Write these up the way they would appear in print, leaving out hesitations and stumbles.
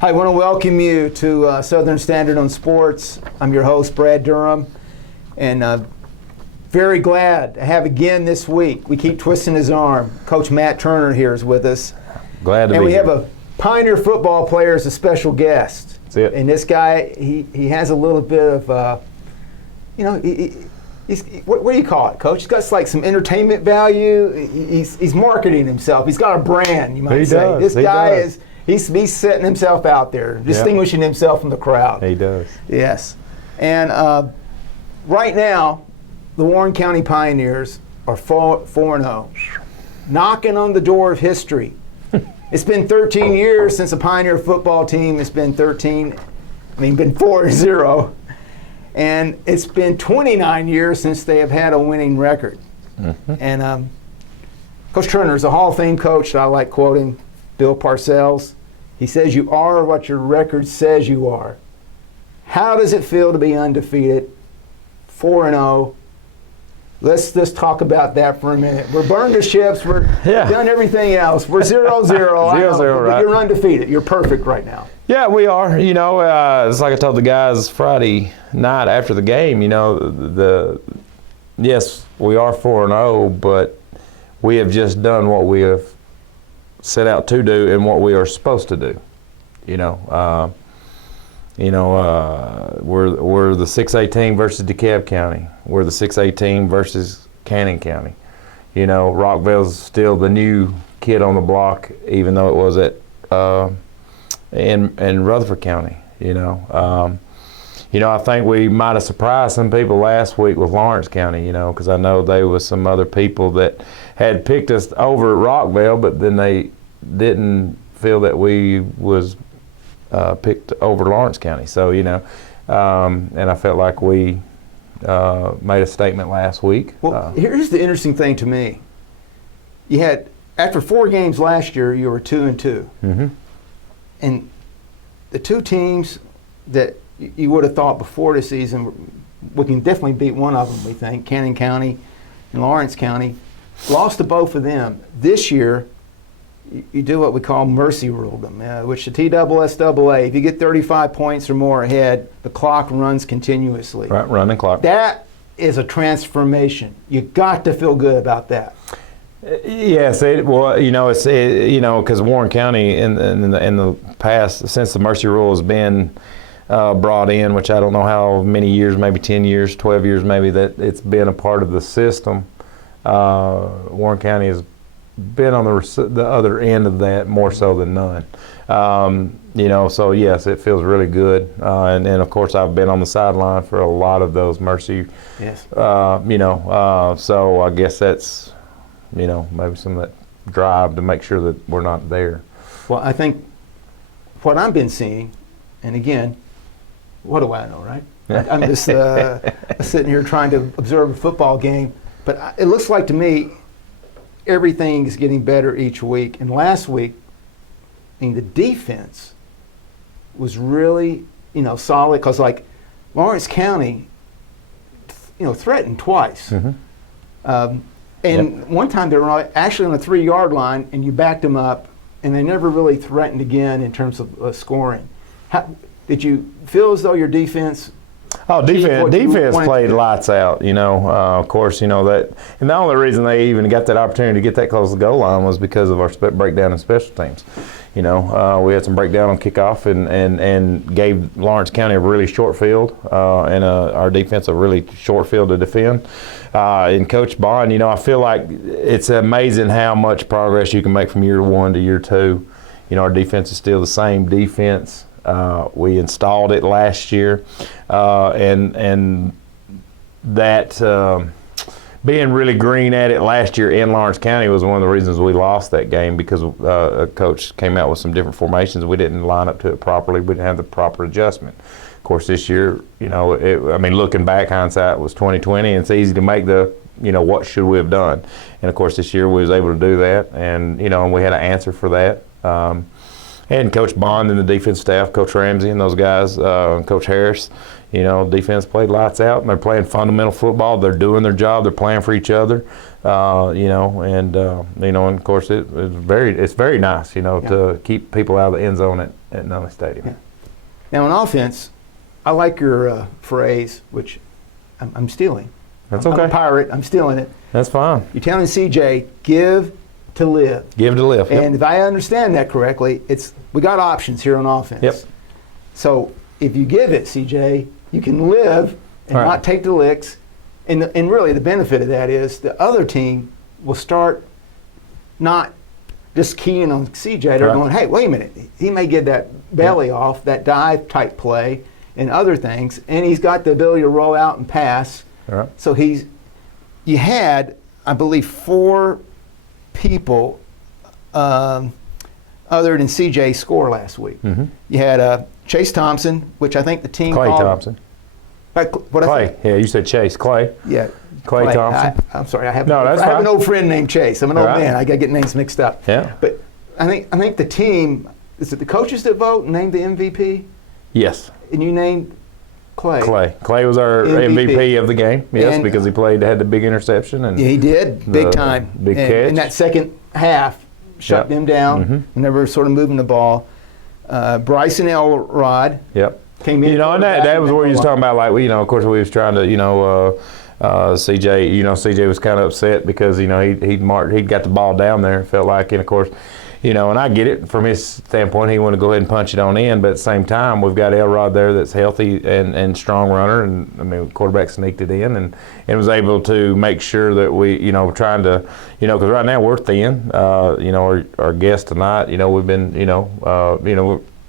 Hi, I want to welcome you to Southern Standard on Sports. I'm your host, Brad Durham, and very glad to have again this week. We keep twisting his arm. Coach Matt Turner here is with us. Glad to be here. And we have a Pioneer football player as a special guest. That's it. And this guy, he has a little bit of, he's what do you call it, Coach? He's got like some entertainment value. He's marketing himself. He's got a brand, you might say. Does. This guy is. He's setting himself out there, distinguishing himself from the crowd. He does. Yes. And right now, the Warren County Pioneers are 4-0, knocking on the door of history. It's been 13 years since a Pioneer football team has been been 4-0. And it's been 29 years since they have had a winning record. Mm-hmm. And Coach Turner is a Hall of Fame coach that I like quoting, Bill Parcells. He says, "You are what your record says you are." How does it feel to be undefeated, 4-0? Let's just talk about that for a minute. We're burned to ships. We're done everything else. We're 0-0. 0-0, right. You're undefeated. You're perfect right now. Yeah, we are. You know, it's like I told the guys Friday night after the game, yes, we are 4-0, but we have just done what we have set out to do and what we are supposed to do. We're the 6A team versus DeKalb County. We're the 6A team versus Cannon County. Rockville's still the new kid on the block, even though it was at in Rutherford County. I think we might have surprised some people last week with Lawrence County, because I know there was some other people that had picked us over at Rockville, but then they didn't feel that we was picked over Lawrence County. So, and I felt like we made a statement last week. Well, here's the interesting thing to me. You had, after 4 games last year, you were 2-2. Mm-hmm. And the 2 teams that you would have thought before the season, we can definitely beat one of them, we think, Cannon County and Lawrence County. Lost to both of them. This year, you do what we call mercy rule them, which the TSSAA, if you get 35 points or more ahead, the clock runs continuously. Right, running clock. That is a transformation. You got to feel good about that. Yes, because Warren County in the past, since the mercy rule has been brought in, which I don't know how many years, maybe 10 years, 12 years maybe, that it's been a part of the system. Warren County has been on the other end of that more so than none. So yes, it feels really good. And of course I've been on the sideline for a lot of those mercy. Yes. So I guess that's, maybe some of that drive to make sure that we're not there. Well, I think what I've been seeing, and again, what do I know, right? I'm just sitting here trying to observe a football game, but it looks like to me everything is getting better each week. And last week, the defense was really, solid, because like Lawrence County, threatened twice. Mm-hmm. One time they were actually on the 3-yard line, and you backed them up, and they never really threatened again in terms of scoring. Did you feel as though your defense? Oh, defense played lights out. Of course, that, and the only reason they even got that opportunity to get that close to the goal line was because of our breakdown in special teams. We had some breakdown on kickoff and gave Lawrence County a really short field and our defense a really short field to defend. And Coach Bond, I feel like it's amazing how much progress you can make from year 1 to year 2. Our defense is still the same defense. We installed it last year, and that being really green at it last year in Lawrence County was one of the reasons we lost that game, because a coach came out with some different formations. We didn't line up to it properly. We didn't have the proper adjustment. Of course, this year, looking back, hindsight was 20/20, and it's easy to make the, what should we have done? And of course, this year we was able to do that, and and we had an answer for that. And Coach Bond and the defense staff, Coach Ramsey and those guys, Coach Harris, defense played lights out, and they're playing fundamental football. They're doing their job. They're playing for each other, and of course it's very nice, to keep people out of the end zone at Nunley Stadium. Yeah. Now, on offense, I like your phrase, which I'm stealing. That's I'm okay. a pirate. I'm stealing it. That's fine. You're telling CJ, give to live. Give to live. Yep. And if I understand that correctly, we got options here on offense. Yep. So if you give it, CJ, you can live and All right. not take the licks. And really the benefit of that is the other team will start not just keying on CJ. They're Right. going, hey, wait a minute. He may get that belly off, that dive type play and other things. And he's got the ability to roll out and pass. All right. So you had, I believe, 4 people other than CJ score last week. Mm-hmm. You had Chase Thompson, which I think the team Clay called. Thompson. What I Clay. say? Yeah, you said Chase. Clay. Yeah. Clay Thompson. I'm sorry. I have That's I have fine. an old friend named Chase. I'm an old All right. man. I got to get names mixed up. Yeah. But I think the team, is it the coaches that vote and name the MVP? Yes. And you named Clay. Clay was our MVP of the game. Yes, And- because he had the big interception and Yeah, he did. Big The time. big and, catch. In that second half, shut Yep. them down Mhm. whenever sort of moving the ball. Bryson Elrod Yep. came in. And that was where you was talking about, like, of course, we was trying to, CJ, CJ was kind of upset because, he'd got the ball down there, felt like, and of course, and I get it from his standpoint, he wanted to go ahead and punch it on in, but at the same time, we've got Elrod there that's healthy and strong runner, and I mean, quarterback sneaked it in and was able to make sure that we, trying to, because right now we're thin, our guest tonight, we've been,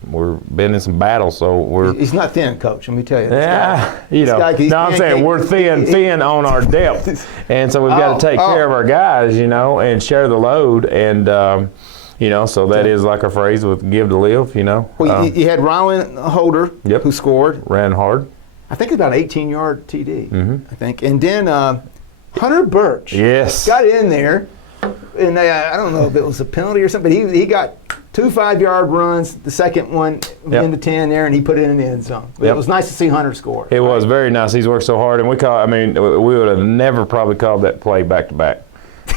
we're been in some battles, so we're. He's not thin, Coach. Let me tell you. Yeah, I'm saying pancake. we're thin on our depth, and so we've got to take care of our guys, and share the load, and so that is like our phrase with "give to live," Well, you had Rylan Holder, Yep. who scored. Ran hard. I think about an 18-yard TD. Mm-hmm. I think, and then Hunter Birch. Yes. Got in there, and I don't know if it was a penalty or something. But he got 2 5-yard runs. The second one Yep. into 10 there, and he put it in the end zone. But Yep. It was nice to see Hunter score. It was very nice. He's worked so hard, and we would have never probably called that play back to back.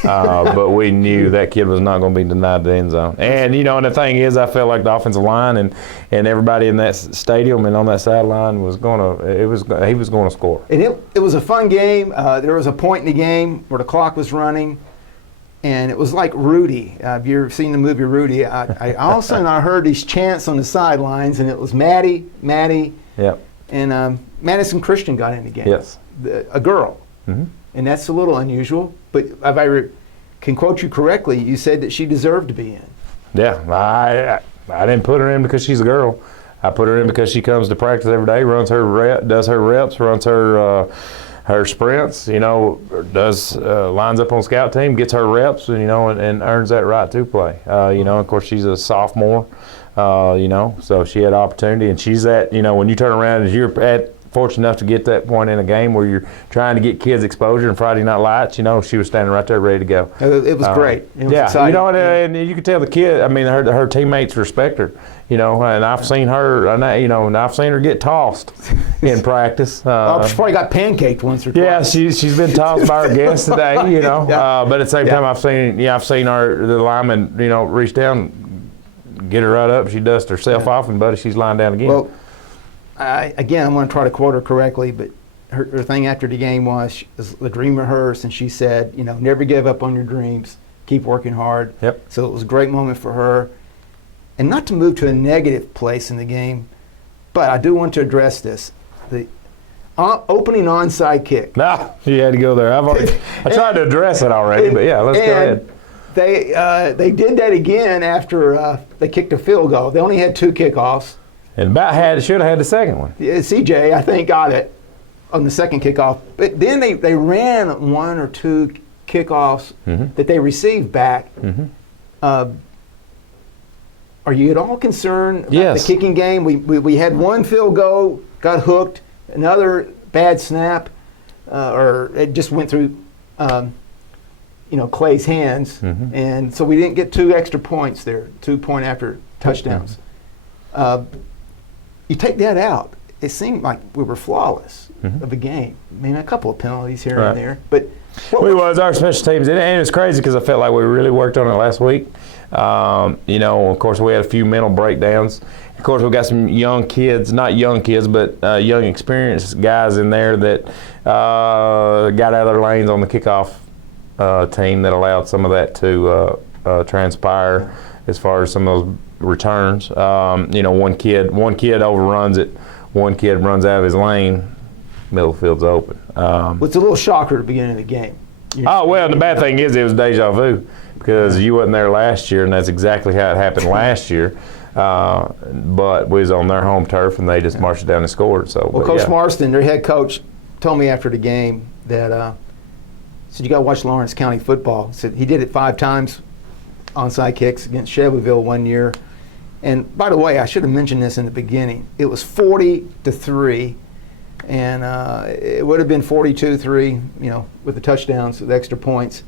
But we knew that kid was not going to be denied the end zone. And, and the thing is, I felt like the offensive line and everybody in that stadium and on that sideline he was going to score. And it was a fun game. There was a point in the game where the clock was running, and it was like Rudy. If you've seen the movie Rudy, I all of a sudden I heard these chants on the sidelines, and it was Maddie, Yep. and Madison Christian got in the game. Yes. A girl. Mm-hmm. And that's a little unusual. But if I can quote you correctly, you said that she deserved to be in. Yeah, I didn't put her in because she's a girl. I put her in because she comes to practice every day, does her reps, runs her sprints. Lines up on scout team, gets her reps, and earns that right to play. Of course she's a sophomore. So she had opportunity, and she's at when you turn around and you're fortunate enough to get that point in a game where you're trying to get kids exposure and Friday Night Lights, she was standing right there ready to go. It was great. It was yeah, exciting. And you could tell the kid. I mean, her teammates respect her. And I've seen her. And I've seen her get tossed in practice. She probably got pancaked once or twice. Yeah, she's been tossed by her guests today. Yeah. But at the same time, I've seen the lineman reach down, get her right up. She dusts herself off, and buddy, she's lying down again. Well, I'm going to try to quote her correctly, but her thing after the game was a dream of hers, and she said, never give up on your dreams, keep working hard. Yep. So it was a great moment for her. And not to move to a negative place in the game, but I do want to address this. The opening onside kick. No, you had to go there. I tried to address it already, but yeah, let's go ahead. They did that again after they kicked a field goal. They only had 2 kickoffs. And should have had the second one. CJ, I think, got it on the second kickoff. But then they ran 1 or 2 kickoffs that they received back. Mm-hmm. Are you at all concerned about Yes. the kicking game? We had 1 field goal, got hooked, another bad snap, or it just went through Clay's hands. Mm-hmm. And so we didn't get 2 extra points there, 2 point after touchdowns. You take that out, it seemed like we were flawless of a game. I mean, a couple of penalties here Right. and there, but Our special teams, and it was crazy because I felt like we really worked on it last week. You know, of course, we had a few mental breakdowns. Of course, we got some young kids, not young kids, but young experienced guys in there that got out of their lanes on the kickoff team that allowed some of that to transpire as far as some of those returns. You know, one kid overruns it, one kid runs out of his lane, middle field's open. it's a little shocker at the beginning of the game. Oh, well, the bad thing is it was deja vu because you wasn't there last year, and that's exactly how it happened last year. But we was on their home turf, and they just marched it down and scored. So, Well, but Coach yeah. Marston, their head coach, told me after the game that said you got to watch Lawrence County football. He said he did it 5 times onside kicks against Shelbyville one year. And by the way, I should have mentioned this in the beginning. It was 40-3, and it would have been 42-3, you know, with the touchdowns, with extra points.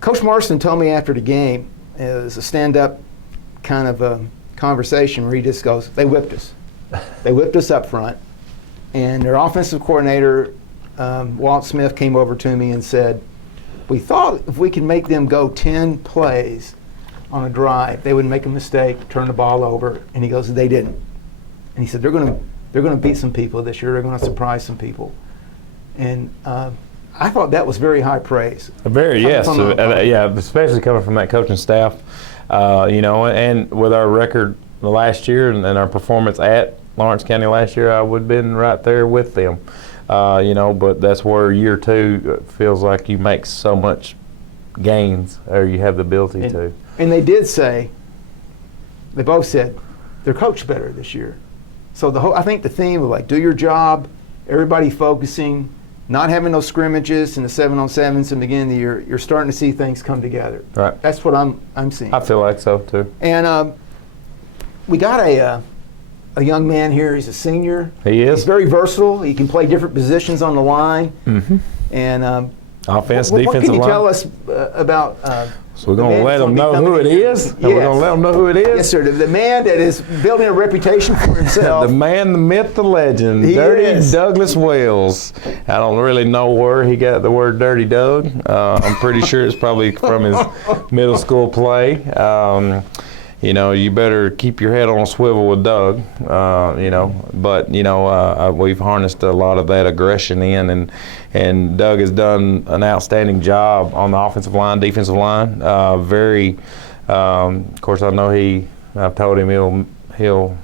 Coach Marston told me after the game, it was a stand-up kind of a conversation where he just goes, they whipped us. They whipped us up front. And their offensive coordinator, Walt Smith, came over to me and said, we thought if we could make them go 10 plays on a drive, they would make a mistake, turn the ball over. And he goes, they didn't. And he said, they're going to beat some people this year. They're going to surprise some people. And I thought that was very high praise. Very, Coming yes. from a- Yeah, especially coming from that coaching staff. You know, and with our record last year and our performance at Lawrence County last year, I would have been right there with them. You know, but that's where year 2 feels like you make so much gains, or you have the ability to. And they did say, they both said, they're coached better this year. So I think the theme of like, do your job, everybody focusing, not having those scrimmages and the 7-on-7s in the beginning of the year, you're starting to see things come together. Right. That's what I'm seeing. I feel like so too. And we got a young man here. He's a senior. He is. He's very versatile. He can play different positions on the line. Mm-hmm. And Offense, what defensive can you line. tell us about? So we're the going man to let that's them gonna know be who it coming in? is. And we're going to Yes. let them know who it is. Yes, sir. The man that is building a reputation for himself. The man, the myth, the legend, He Dirty is. Douglas Wells. I don't really know where he got the word Dirty Doug. I'm pretty sure it's probably from his middle school play. You know, you better keep your head on a swivel with Doug. You know, but you know, we've harnessed a lot of that aggression in, and Doug has done an outstanding job on the offensive line, defensive line. Very, of course, I know I've told him he'll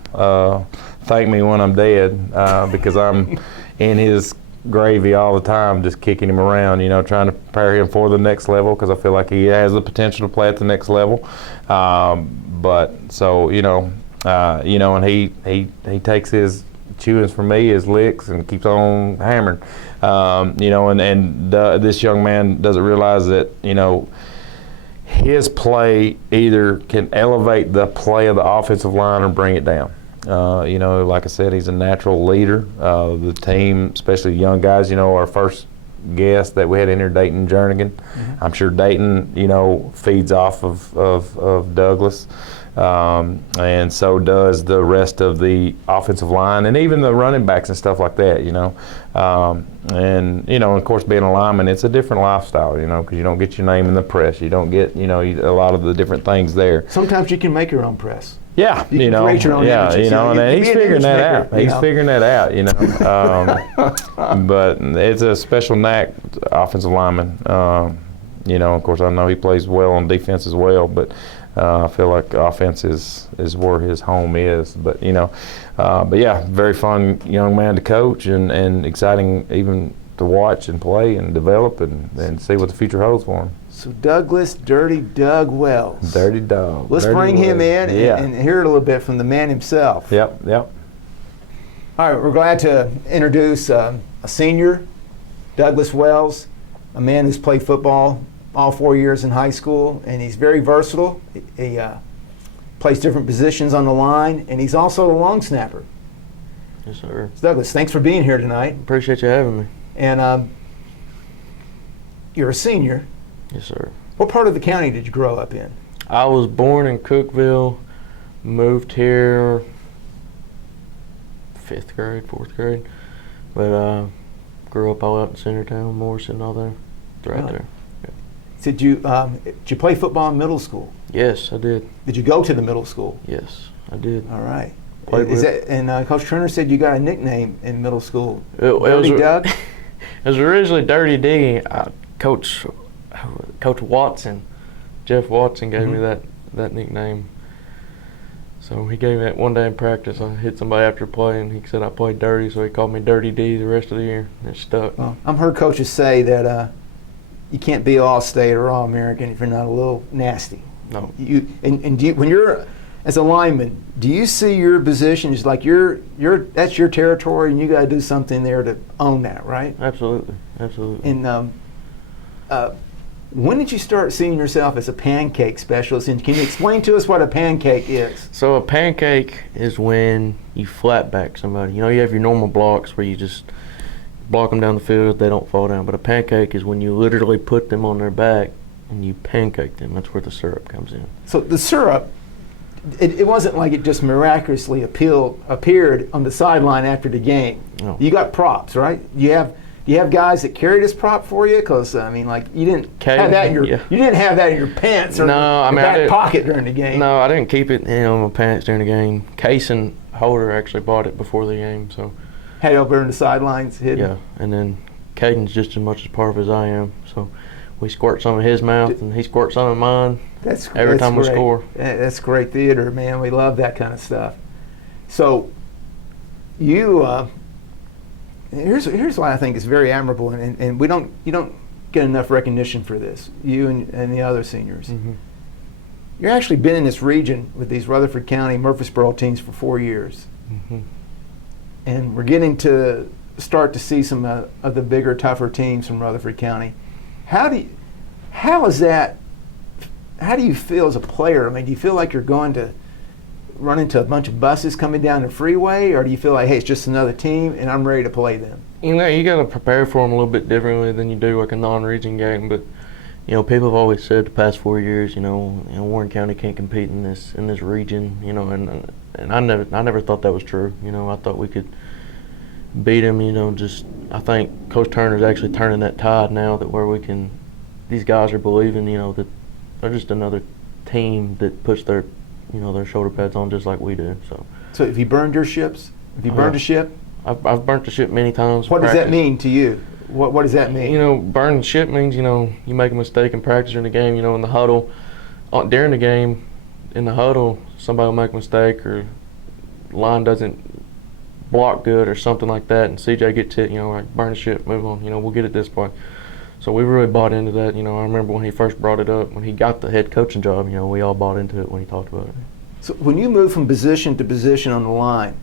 thank me when I'm dead because I'm in his gravy all the time, just kicking him around, you know, trying to prepare him for the next level because I feel like he has the potential to play at the next level. But so you know, and he takes his chewings from me, his licks, and keeps on hammering. You know, and this young man doesn't realize that, you know, his play either can elevate the play of the offensive line or bring it down. You know, like I said, he's a natural leader. The team, especially young guys, you know, our first guest that we had in here, Dayton Jernigan. Mm-hmm. I'm sure Dayton, you know, feeds off of Douglas. And so does the rest of the offensive line and even the running backs and stuff like that, you know. And, you know, of course, being a lineman, it's a different lifestyle, you know, because you don't get your name in the press. You don't get, you know, a lot of the different things there. Sometimes you can make your own press. Yeah, You you can know, create your own yeah, images, you know, you know, and you he's can be an figuring image that maker, out. you He's know. figuring that out, you know. But it's a special knack, offensive lineman. You know, of course, I know he plays well on defense as well, but I feel like offense is where his home is. But you know, but yeah, very fun young man to coach and exciting even to watch and play and develop and see what the future holds for him. So Douglas Dirty Doug Wells. Dirty dog. Let's Dirty bring him Wells. in Yeah. and hear a little bit from the man himself. Yep. All right, we're glad to introduce a senior, Douglas Wells, a man who's played football all 4 years in high school, and he's very versatile. He plays different positions on the line, and he's also a long snapper. Yes, sir. So Douglas, thanks for being here tonight. Appreciate you having me. And you're a senior. Yes, sir. What part of the county did you grow up in? I was born in Cookville, moved here 5th grade, 4th grade. But grew up all out in Centertown, Morrison, all there. Right Really? there. Did you play football in middle school? Yes, I did. Did you go to the middle school? Yes, I did. All right. Played Is with- that, and Coach Turner said you got a nickname in middle school. It was- Dirty Doug? It was originally Dirty D. Coach Watson, Jeff Watson gave me that nickname. So he gave me that one day in practice. I hit somebody after play, and he said I played dirty, so he called me Dirty D the rest of the year. And it stuck. Well, I've heard coaches say that you can't be All-State or All-American if you're not a little nasty. No. And do you, when you're as a lineman, do you see your position as like that's your territory, and you got to do something there to own that, right? Absolutely. And when did you start seeing yourself as a pancake specialist? And can you explain to us what a pancake is? So a pancake is when you flat back somebody. You know, you have your normal blocks where you just block them down the field, they don't fall down. But a pancake is when you literally put them on their back and you pancake them. That's where the syrup comes in. So the syrup, it wasn't like it just miraculously appeared on the sideline after the game. No. You got props, right? You have guys that carry this prop for you? Because I mean, like you didn't have that in your Yeah. you didn't have that in your pants or No, I your mean, I back did- pocket during the game. No, I didn't keep it in my pants during the game. Case and Holder actually bought it before the game, so Had it over in the sidelines hidden. yeah. And then Caden's just as much as part of as I am, so we squirt some in his mouth and he squirts some in mine. Every time we great. score. That's great theater, man. We love that kind of stuff. So, you here's why I think it's very admirable, and you don't get enough recognition for this. You and the other seniors. Mm-hmm. You're actually been in this region with these Rutherford County, Murfreesboro teams for 4 years, Mm-hmm. and we're getting to start to see some of the bigger, tougher teams from Rutherford County. How do you feel as a player? I mean, do you feel like you're going to run into a bunch of buses coming down the freeway, or do you feel like, hey, it's just another team and I'm ready to play them? You know, you got to prepare for them a little bit differently than you do like a non-region game. But you know, people have always said the past 4 years, you know, Warren County can't compete in this region. You know, and I never thought that was true. You know, I thought we could beat them. You know, just I think Coach Turner's actually turning that tide now, that where we can. These guys are believing, you know, that they're just another team that puts their, you know, their shoulder pads on just like we do. So have you burned your ships? Have you burned a ship? I've burnt the ship many times. in What does that practice. mean to you? What does that mean? You know, burning the ship means, you know, you make a mistake in practice or in the game, you know, in the huddle. During the game, in the huddle, somebody will make a mistake or line doesn't block good or something like that, and CJ gets hit, you know, like burn the ship, move on, you know, we'll get it this way. So we really bought into that. You know, I remember when he first brought it up, when he got the head coaching job, you know, we all bought into it when he talked about it. So when you move from position to position on the line,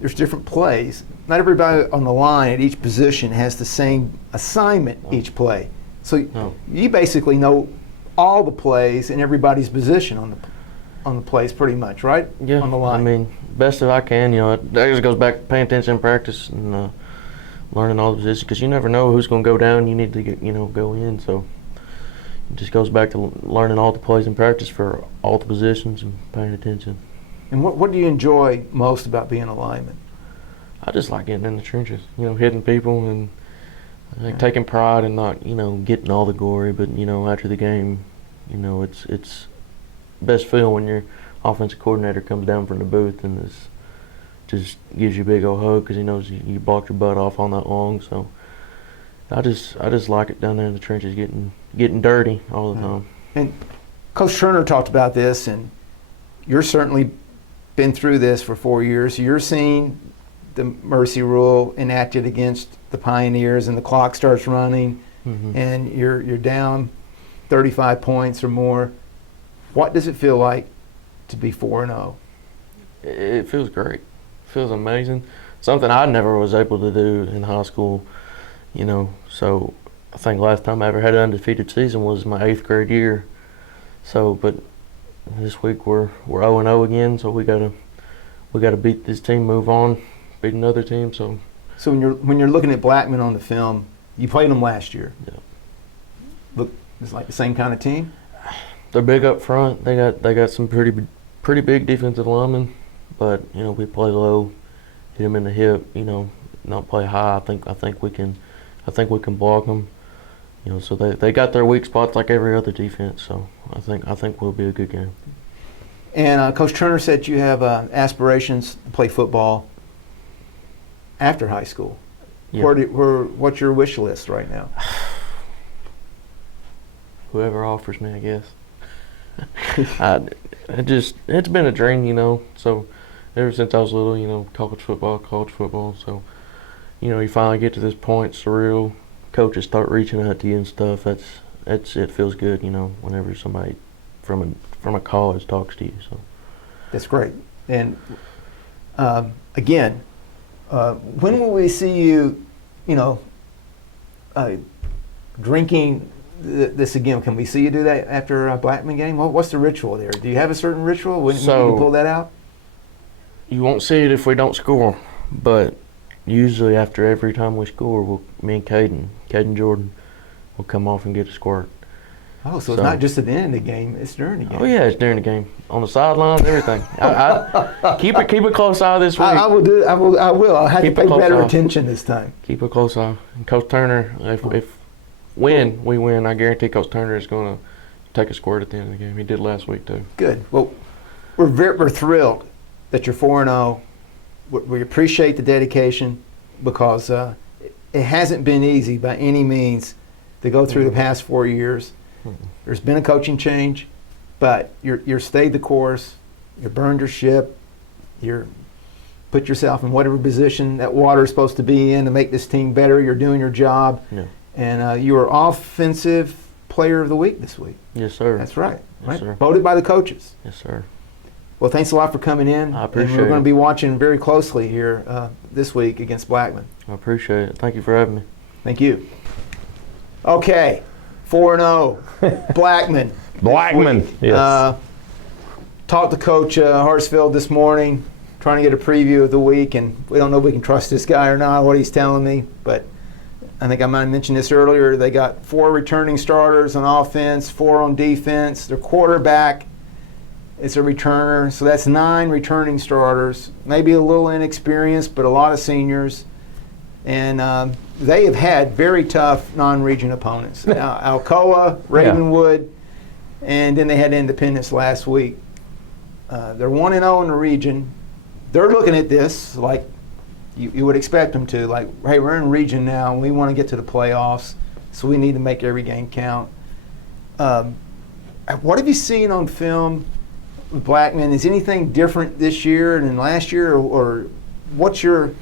there's different plays. Not everybody on the line at each position has the same assignment each play. So No. you basically know all the plays and everybody's position on the plays pretty much, right? Yeah, On the line. I mean, best if I can, you know, that just goes back to paying attention in practice and learning all the positions, because you never know who's going to go down. You need to get, you know, go in. So it just goes back to learning all the plays in practice for all the positions and paying attention. And what do you enjoy most about being a lineman? I just like getting in the trenches, you know, hitting people and like taking pride in not, you know, getting all the glory, but you know, after the game, you know, it's best feel when your offensive coordinator comes down from the booth and just gives you a big old hug because he knows you blocked your butt off all night long. So I just like it down there in the trenches, getting dirty all the time. And Coach Turner talked about this, and you're certainly been through this for 4 years. You're seeing the mercy rule enacted against the Pioneers, and the clock starts running, Mm-hmm. and you're down 35 points or more. What does it feel like to be 4-0? It feels great. It feels amazing. Something I never was able to do in high school, you know. So I think last time I ever had an undefeated season was my 8th grade year. So, but this week we're 0-0 again. So we gotta beat this team, move on, beat another team. So when you're looking at Blackman on the film, you played them last year. Yeah. Look, it's like the same kind of team. they're big up front. They got some pretty big defensive linemen. but we play low, hit them in the hip. Not play high. I think we can block them. So they got their weak spots like every other defense. So I think we'll be a good game. And Coach Turner said you have aspirations to play football after high school. Yeah. What's your wish list right now? Whoever offers me, I guess. It's been a dream, So ever since I was little, college football. So, you finally get to this point, surreal. Coaches start reaching out to you and stuff. It feels good, whenever somebody from a college talks to you. So that's great. And again, when will we see you, drinking this again? Can we see you do that after a Blackman game? What's the ritual there? Do you have a certain ritual when you pull that out? You won't see it if we don't score, but usually after every time we score, me and Caden Jordan will come off and get a squirt. Oh, so it's not just at the end of the game; it's during the game. Oh yeah, it's during the game, on the sidelines, everything. I keep a close eye this week. I will do. I will. I'll have to pay better attention this time. Keep a close eye. And Coach Turner, if we win, I guarantee Coach Turner is going to take a squirt at the end of the game. He did last week too. Good. Well, we're thrilled that you're 4-0. We appreciate the dedication because it hasn't been easy by any means to go through the past 4 years. There's been a coaching change, but you're stayed the course. You burned your ship. You're put yourself in whatever position that water is supposed to be in to make this team better. You're doing your job. Yeah. And you were Offensive Player of the Week this week. Yes, sir. That's right. Yes, sir. Voted by the coaches. Yes, sir. Well, thanks a lot for coming in. I appreciate it. And we're going to be watching very closely here this week against Blackman. I appreciate it. Thank you for having me. Thank you. Okay, 4-0, Blackman. Blackman, yes. Talked to Coach Hartsfield this morning, trying to get a preview of the week, and we don't know if we can trust this guy or not, what he's telling me, but I think I might have mentioned this earlier. They got 4 returning starters on offense, 4 on defense. Their quarterback is a returner, so that's 9 returning starters. Maybe a little inexperienced, but a lot of seniors. And they have had very tough non-region opponents. Alcoa, Ravenwood, and then they had Independence last week. They're 1-0 in the region. They're looking at this like you would expect them to. Like, hey, we're in region now, and we want to get to the playoffs, so we need to make every game count. What have you seen on film with Blackman? Is anything different this year than last year, or what's your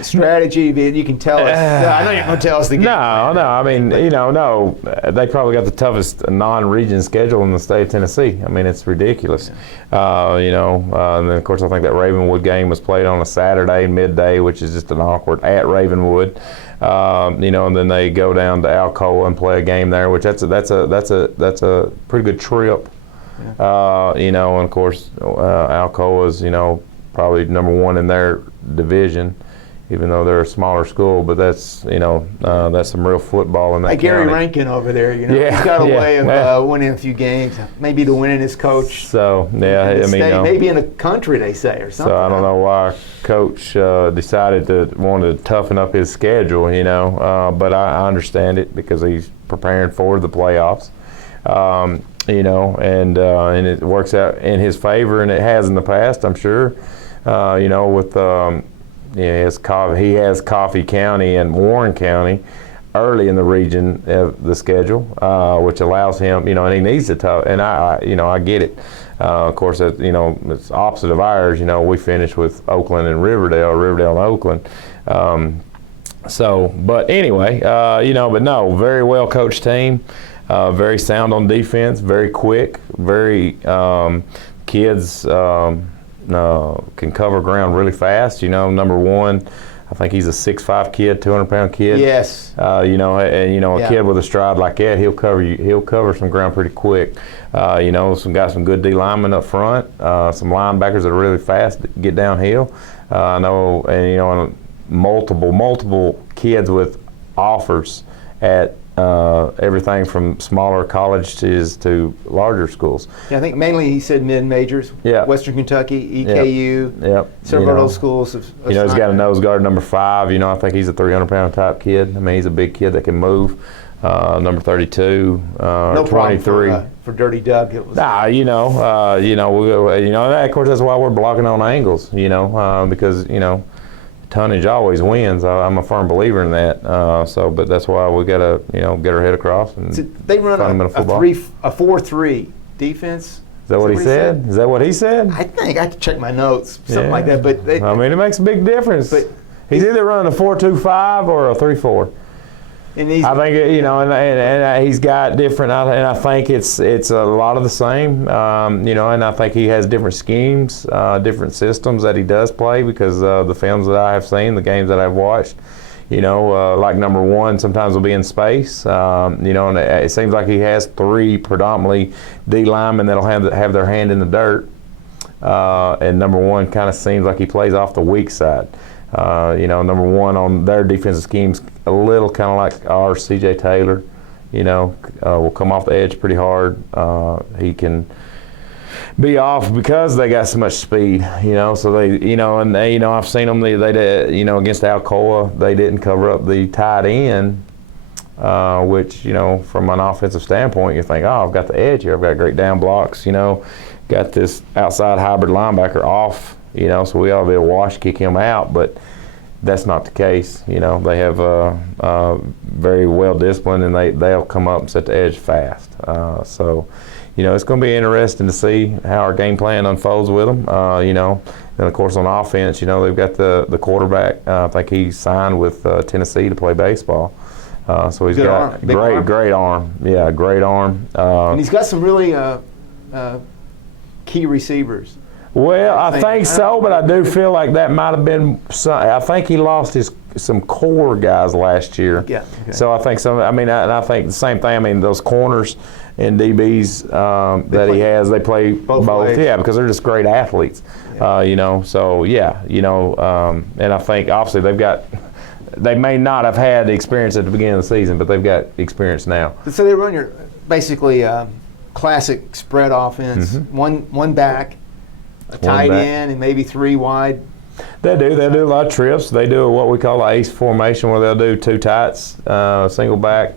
strategy that you can tell us? I know you're going to tell us the game. No. I mean, no. They probably got the toughest non-region schedule in the state of Tennessee. I mean, it's ridiculous. And then, of course, I think that Ravenwood game was played on a Saturday midday, which is just an awkward at Ravenwood. And then they go down to Alcoa and play a game there, which that's a pretty good trip. Yeah. And of course, Alcoa is probably number 1 in their division, even though they're a smaller school. But that's that's some real football in that. Like Gary Rankin over there, he's got a way of winning a few games. Maybe the winningest coach. So maybe in the country, they say, or something. So I don't know why Coach decided to want to toughen up his schedule, but I understand it because he's preparing for the playoffs. And it works out in his favor, and it has in the past, I'm sure. With he has Coffee County and Warren County early in the region of the schedule, which allows him, and he needs to tough. And I get it. Of course, it's opposite of ours. We finish with Oakland and Riverdale and Oakland. But anyway, but no, very well coached team. Very sound on defense, very quick, very kids can cover ground really fast. Number 1, I think he's a 6'5" kid, 200-pound kid. Yes. A kid with a stride like that, he'll cover some ground pretty quick. Some good D linemen up front, some linebackers that are really fast, get downhill. I know, and multiple kids with offers at everything from smaller colleges to larger schools. Yeah, I think mainly he said mid-majors. Yeah. Western Kentucky, EKU. Yep. Several of those schools have. He's got a nose guard number 5. I think he's a 300-pound type kid. I mean, he's a big kid that can move. Number 32, no 23. problem for Dirty Doug. It was. Nah, of course that's why we're blocking on angles. Because tonnage always wins. I'm a firm believer in that. But that's why we got to get our head across and They run fundamental football. a 4-3 defense. Is that what he said? Is that what he said? I think I have to check my notes, something like that. But it makes a big difference. But he's either running a 4-2-5 or a 3-4. And I think and he's got different. And I think it's a lot of the same. And I think he has different schemes, different systems that he does play because the films that I have seen, the games that I've watched. Like number 1 sometimes will be in space. And it seems like he has 3 predominantly D linemen that'll have their hand in the dirt. And number 1 kind of seems like he plays off the weak side. Number 1 on their defensive schemes, a little kind of like our C.J. Taylor, will come off the edge pretty hard. He can be off because they got so much speed, so they, I've seen them, they against Alcoa, they didn't cover up the tight end, which, from an offensive standpoint, you think, oh, I've got the edge here, I've got great down blocks, got this outside hybrid linebacker off, so we ought to be able to wash kick him out, but that's not the case. They have very well disciplined, and they'll come up and set the edge fast. It's going to be interesting to see how our game plan unfolds with them. And of course on offense, they've got the quarterback. I think he signed with Tennessee to play baseball. So he's got great arm. Yeah, great arm. And he's got some really key receivers. Well, I think so, but I do feel like that might have been I think he lost some core guys last year. Yeah. Okay. So I think and I think the same thing. I mean, those corners and DBs that he has, they play both. Yeah, because they're just great athletes. Yeah. So yeah, and I think obviously they may not have had the experience at the beginning of the season, but they've got experience now. So they run your basically classic spread offense. Mm-hmm. One back. A tight end and maybe 3 wide. They do a lot of trips. They do what we call an ace formation, where they'll do 2 tights, single back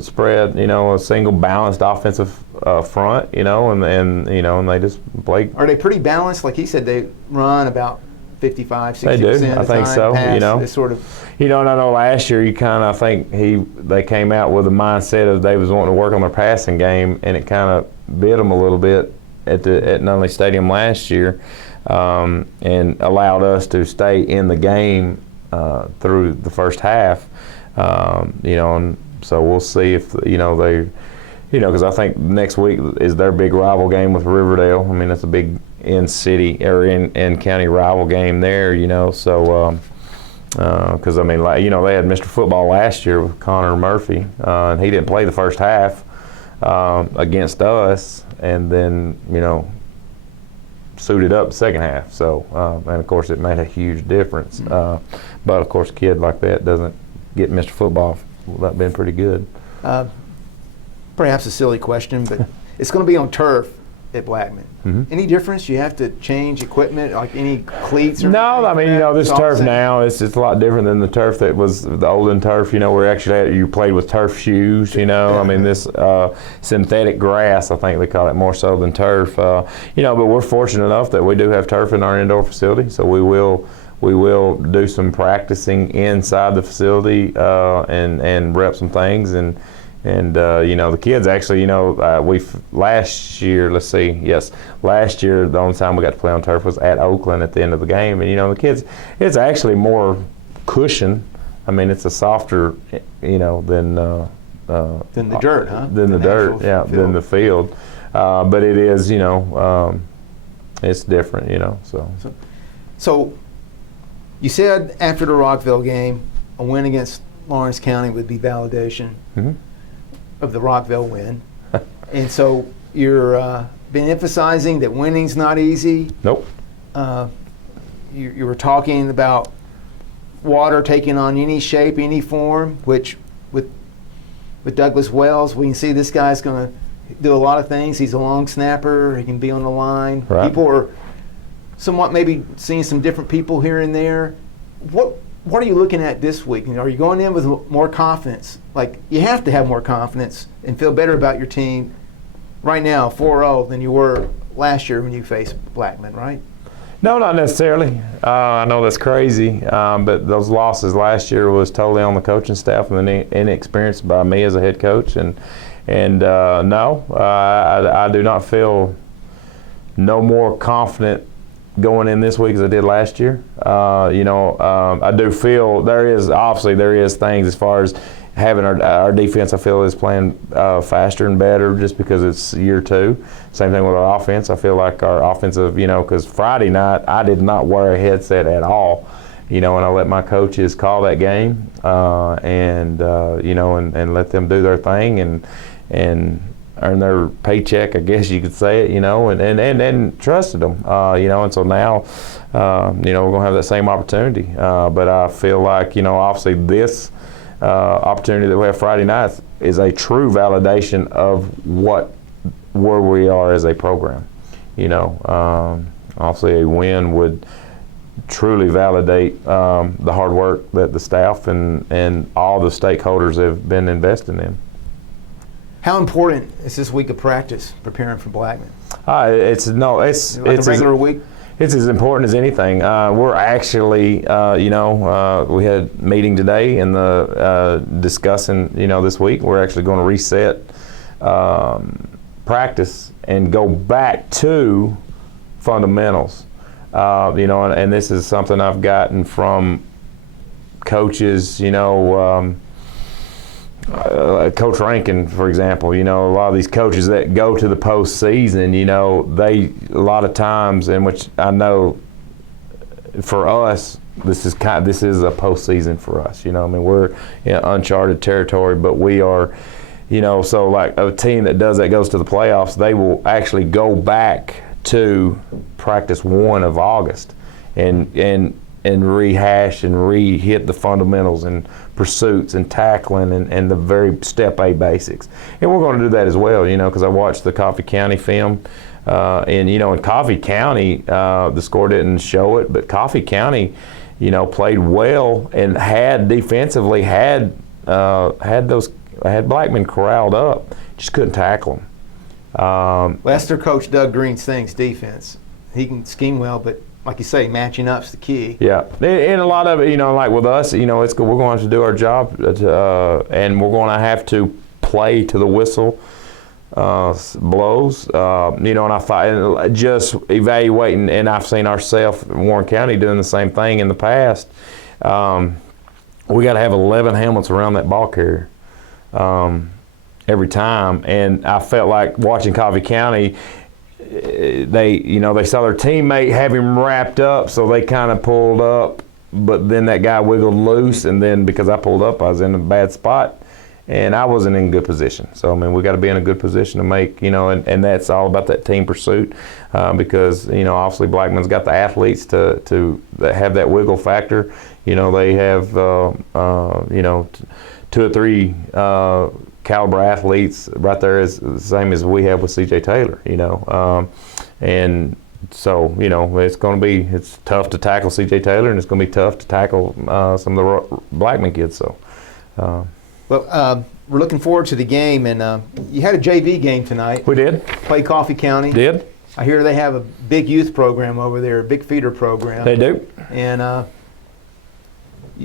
spread. A single balanced offensive front. And they just play. Are they pretty balanced? Like he said, they run about 55, 60%. They do. Of the I think time, so. pass. It's sort of. And I know last year I think they came out with a mindset of they was wanting to work on their passing game, and it kind of bit them a little bit at Nunley Stadium last year, and allowed us to stay in the game through the first half. And so we'll see if they, because I think next week is their big rival game with Riverdale. I mean, it's a big in-city or in-county rival game there. So because they had Mr. Football last year with Connor Murphy, and he didn't play the first half against us. And then, suited up the second half. So, and of course, it made a huge difference. But of course, a kid like that doesn't get Mr. Football without being pretty good. Perhaps a silly question, but it's going to be on turf at Blackman. Mm-hmm. Any difference? You have to change equipment, like any cleats or No, anything? I mean, this It's all turf the same? now, it's a lot different than the turf that was the olden turf, where actually you played with turf shoes, I mean, this synthetic grass, I think they call it more so than turf. But we're fortunate enough that we do have turf in our indoor facility, so we will do some practicing inside the facility and rep some things. And the kids actually, last year, the only time we got to play on turf was at Oakland at the end of the game. And, the kids, it's actually more cushion. I mean, it's a softer, than the dirt, huh? Than the dirt, yeah, than the field. But it is, it's different, so. So you said after the Rockville game, a win against Lawrence County would be validation. Mm-hmm. Of the Rockville win. And so you're been emphasizing that winning's not easy. Nope. You were talking about water taking on any shape, any form, which with with Douglas Wells. We can see this guy's going to do a lot of things. He's a long snapper. He can be on the line. Right. People are somewhat maybe seeing some different people here and there. What are you looking at this week? Are you going in with more confidence? Like, you have to have more confidence and feel better about your team right now, 4-0, than you were last year when you faced Blackman, right? No, not necessarily. I know that's crazy, but those losses last year was totally on the coaching staff and the inexperience by me as a head coach. And no, I do not feel no more confident going in this week as I did last year. I do feel there is things as far as having our defense, I feel, is playing faster and better just because it's year 2. Same thing with our offense. I feel like our offensive, because Friday night I did not wear a headset at all, and I let my coaches call that game, and let them do their thing and earn their paycheck, I guess you could say it, and trusted them, and so now, we're going to have that same opportunity. But I feel like, obviously this opportunity that we have Friday night is a true validation of where we are as a program. Obviously a win would truly validate the hard work that the staff and all the stakeholders have been investing in. How important is this week of practice preparing for Blackman? It's Like a regular week? It's as important as anything. We're actually, we had a meeting today and discussing, this week, we're actually going to reset practice and go back to fundamentals. And this is something I've gotten from coaches, Coach Rankin, for example, a lot of these coaches that go to the postseason, they a lot of times, in which I know for us, this is a postseason for us. We're in uncharted territory, but we are, so like a team that does that goes to the playoffs, they will actually go back to practice 1 of August and rehash and re-hit the fundamentals and pursuits and tackling and the very step A basics. And we're going to do that as well, because I watched the Coffee County film. In Coffee County, the score didn't show it, but Coffee County, played well and had defensively had Blackman corralled up, just couldn't tackle them. That's their coach Doug Green's things, defense. He can scheme well, but like you say, matching up's the key. Yeah, and a lot of it, like with us, it's good. We're going to have to do our job, and we're going to have to play to the whistle blows. And I thought, just evaluating, and I've seen ourselves, Warren County, doing the same thing in the past. We got to have 11 helmets around that ball carrier every time, and I felt like watching Coffee County. They saw their teammate have him wrapped up, so they kind of pulled up, but then that guy wiggled loose, and then because I pulled up, I was in a bad spot, and I wasn't in good position. So, we got to be in a good position to make, and that's all about that team pursuit, because, obviously Blackman's got the athletes to have that wiggle factor. They have, 2 or 3 caliber athletes right there is the same as we have with C.J. Taylor, and so it's tough to tackle C.J. Taylor, and it's going to be tough to tackle some of the Blackman kids. So, well, we're looking forward to the game, and you had a JV game tonight. We did. Played Coffee County. Did. I hear they have a big youth program over there, a big feeder program. They do. And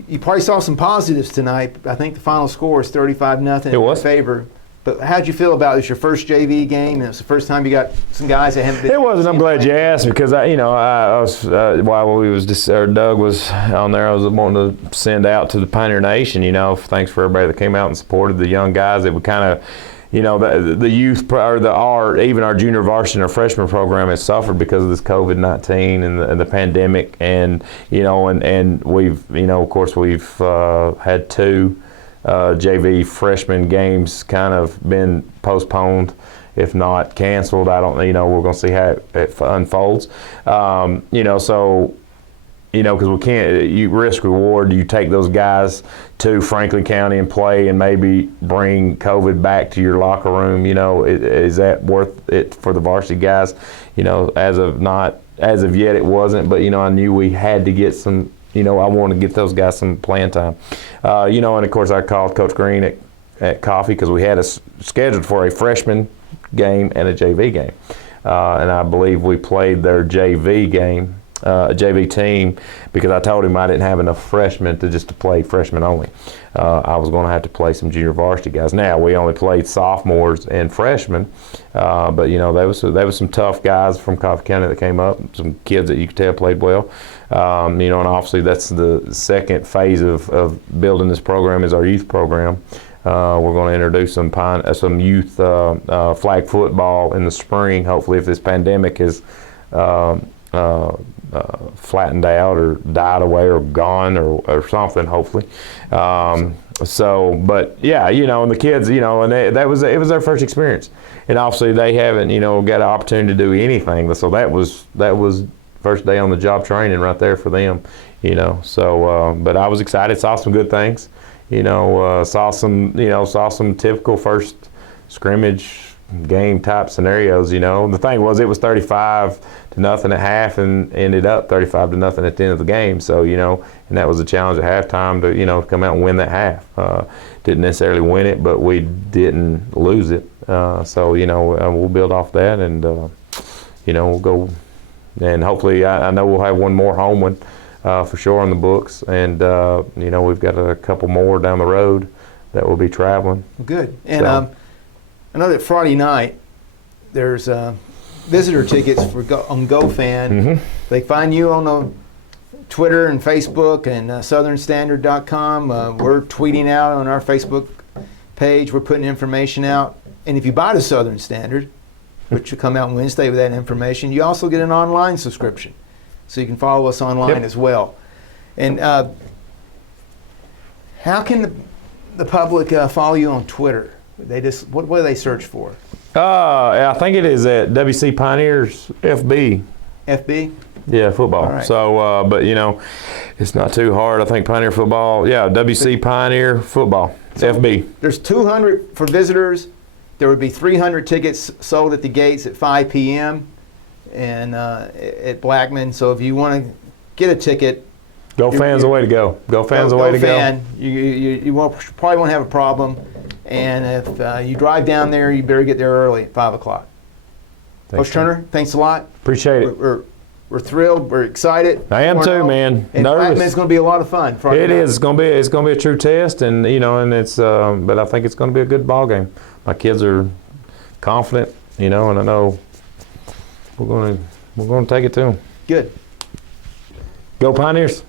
you probably saw some positives tonight. I think the final score is 35-0 in your favor. But how'd you feel about it? It was your first JV game, and it's the first time you got some guys that haven't been. It was, and I'm glad you asked, because I was while we was Doug was on there, I was wanting to send out to the Pioneer Nation. Thanks for everybody that came out and supported the young guys that would kind of. The youth or even our junior varsity and our freshman program has suffered because of this COVID-19 and the pandemic, and and we've of course we've had 2 JV freshman games kind of been postponed, if not canceled. I don't we're going to see how it unfolds. So you know, because we can't, you risk reward, you take those guys to Franklin County and play and maybe bring COVID back to your locker room, you know, is that worth it for the varsity guys? You know, as of yet it wasn't, but, you know, I knew we had to get some, you know, I wanted to get those guys some playing time. You know, and of course I called Coach Green at Coffee because we had us scheduled for a freshman game and a JV game. And I believe we played their JV game, JV team, because I told him I didn't have enough freshmen to play freshmen only. I was going to have to play some junior varsity guys. Now we only played sophomores and freshmen, but you know there was some tough guys from Coffee County that came up, some kids that you could tell played well. You know, and obviously that's the second phase of building this program is our youth program. We're going to introduce some youth flag football in the spring. Hopefully, if this pandemic is flattened out or died away or gone or something, hopefully. But yeah, you know, and the kids, you know, and it was their first experience, and obviously they haven't, you know, got an opportunity to do anything. So that was first day on the job training right there for them, you know. So, but I was excited, saw some good things, you know, saw some typical first scrimmage game type scenarios, you know. The thing was, it was 35-0 at half and ended up 35-0 at the end of the game. So, you know, and that was a challenge at halftime to, you know, come out and win that half. Didn't necessarily win it, but we didn't lose it. So, you know, we'll build off that, and you know, we'll go, and hopefully, I know we'll have one more home one for sure on the books, and you know, we've got a couple more down the road that will be traveling. Good. And I know that Friday night there's visitor tickets on GoFan. Mm-hmm. They find you on Twitter and Facebook and southernstandard.com. We're tweeting out on our Facebook page. We're putting information out. And if you buy the Southern Standard, which will come out Wednesday with that information, you also get an online subscription. So you can follow us online as well. And how can the public follow you on Twitter? They just what do they search for? I think it is at WC Pioneers FB. FB? Yeah, football. All right. So, but you know, it's not too hard. I think Pioneer football. Yeah, WC Pioneer football. So FB. There's 200 for visitors. There would be 300 tickets sold at the gates at 5 p.m. and at Blackman. So if you want to get a ticket, GoFan's the way to go. GoFan's the way to go. You probably won't have a problem. And if you drive down there, you better get there early at 5 o'clock. Coach Turner, thanks a lot. Appreciate it. We're thrilled. We're excited. I am too, man. And Nervous. It's going to be a lot of fun. Friday night. It's going to be a true test, and you know, and it's. But I think it's going to be a good ball game. My kids are confident, you know, and I know we're going to take it to them. Good. Go Pioneers.